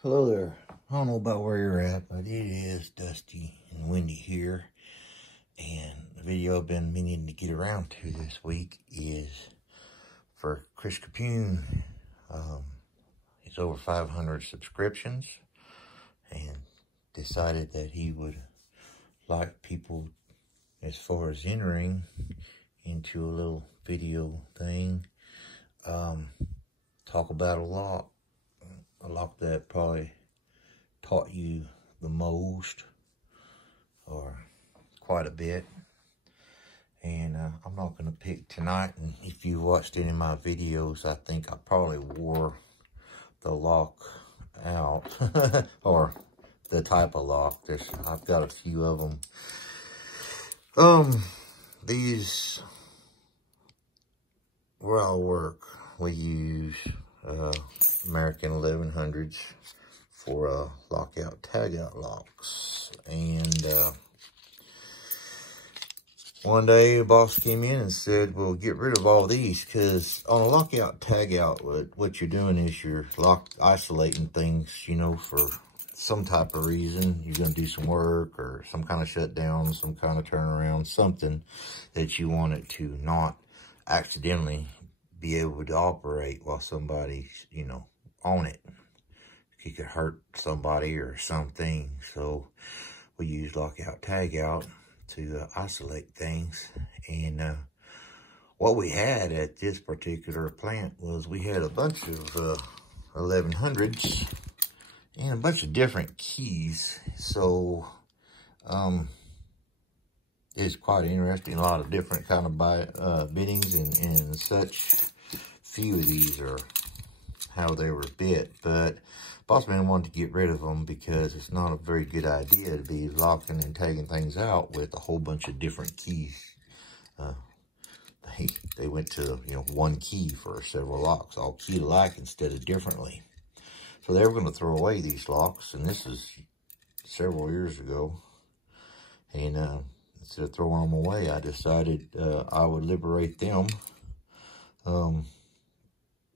Hello there. I don't know about where you're at, but it is dusty and windy here. And the video I've been meaning to get around to this week is for Chris Capune. He's over 500 subscriptions and decided that he would like people, as far as entering into a little video thing, talk about a lot that probably taught you the most, or quite a bit. And I'm not going to pick tonight. And if you watched any of my videos, I think I probably wore the lock out, or the type of lock. I've got a few of them. These, where I work, we use American 1100s for lockout tagout locks. And one day the boss came in and said, well, get rid of all these, because on a lockout tagout, what you're doing is you're isolating things, you know, for some type of reason. You're going to do some work or some kind of shutdown, some kind of turnaround, something that you want it to not accidentally be able to operate while somebody's, you know, on it. You could hurt somebody or something. So we use lockout tagout to isolate things. And what we had at this particular plant was we had a bunch of 1100s and a bunch of different keys. So it's quite interesting. A lot of different kind of bittings and such. Few of these are how they were bit, but boss man wanted to get rid of them because it's not a very good idea to be locking and tagging things out with a whole bunch of different keys. They went to, you know, one key for several locks, all key alike instead of differently. So they were going to throw away these locks, and this is several years ago. And instead of throwing them away, I decided I would liberate them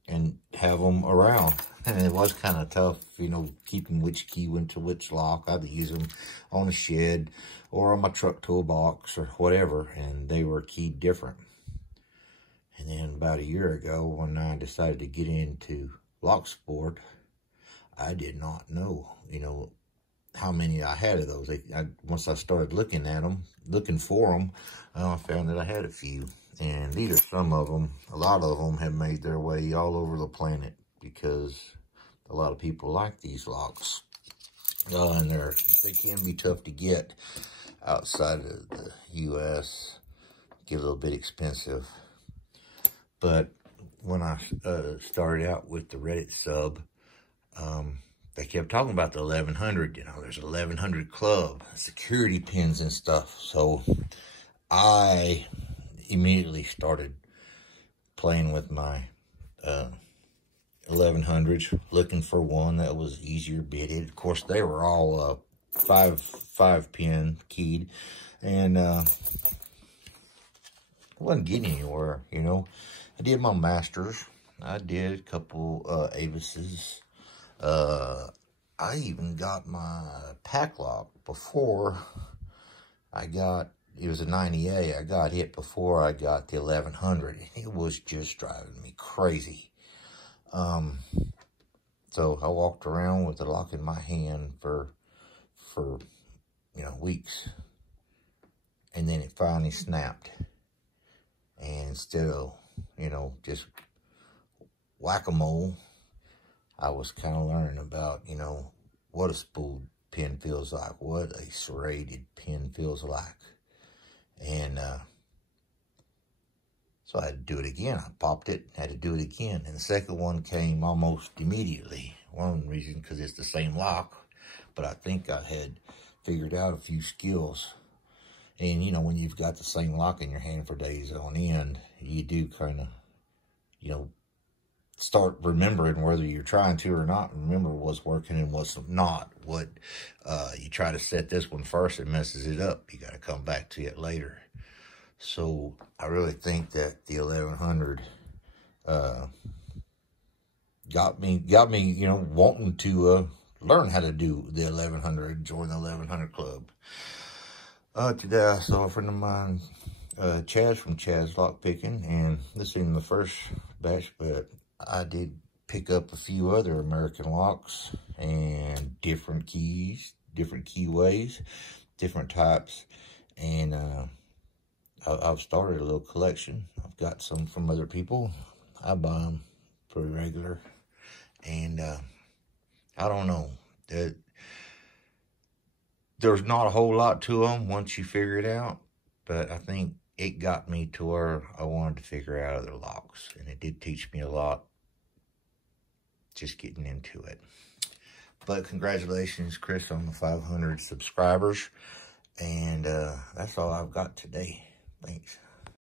and have them around. And it was kind of tough, you know, keeping which key went to which lock. I'd use them on a shed or on my truck toolbox or whatever, and they were keyed different. And then about a year ago, when I decided to get into lock sport, I did not know, you know, how many I had of those. Once I started looking at them, looking for them, I found that I had a few. And these are some of them. A lot of them have made their way all over the planet because a lot of people like these locks. And they can be tough to get outside of the U.S. Get a little bit expensive. But when I started out with the Reddit sub, they kept talking about the 1100, you know, there's 1100 club, security pins and stuff. So I immediately started playing with my 1100s, looking for one that was easier bitted. Of course, they were all 5 pin keyed, and wasn't getting anywhere, you know. I did my masters. I did a couple Avises. I even got my pack lock before I got, it was a 90A. I got it before I got the 1100. It was just driving me crazy. So I walked around with the lock in my hand for you know, weeks. And then it finally snapped. And instead of, you know, just whack-a-mole, I was kind of learning about, you know, what a spooled pin feels like, what a serrated pin feels like. And so I had to do it again. I popped it, had to do it again. And the second one came almost immediately. One reason, because it's the same lock, but I think I had figured out a few skills. And, you know, when you've got the same lock in your hand for days on end, you do kind of, you know, start remembering whether you're trying to or not. Remember what's working and what's not. What you try to set this one first, it messes it up. You got to come back to it later. So I really think that the 1100 got me, you know, wanting to learn how to do the 1100, join the 1100 club. Today I saw a friend of mine, Chaz from Chaz Lockpicking, and this isn't the first batch, but I did pick up a few other American locks and different keys, different keyways, different types, and I've started a little collection. I've got some from other people. I buy them pretty regular, and I don't know, there's not a whole lot to them once you figure it out, but I think it got me to where I wanted to figure out other locks, and it did teach me a lot just getting into it. But congratulations, Chris, on the 500 subscribers, and that's all I've got today. Thanks.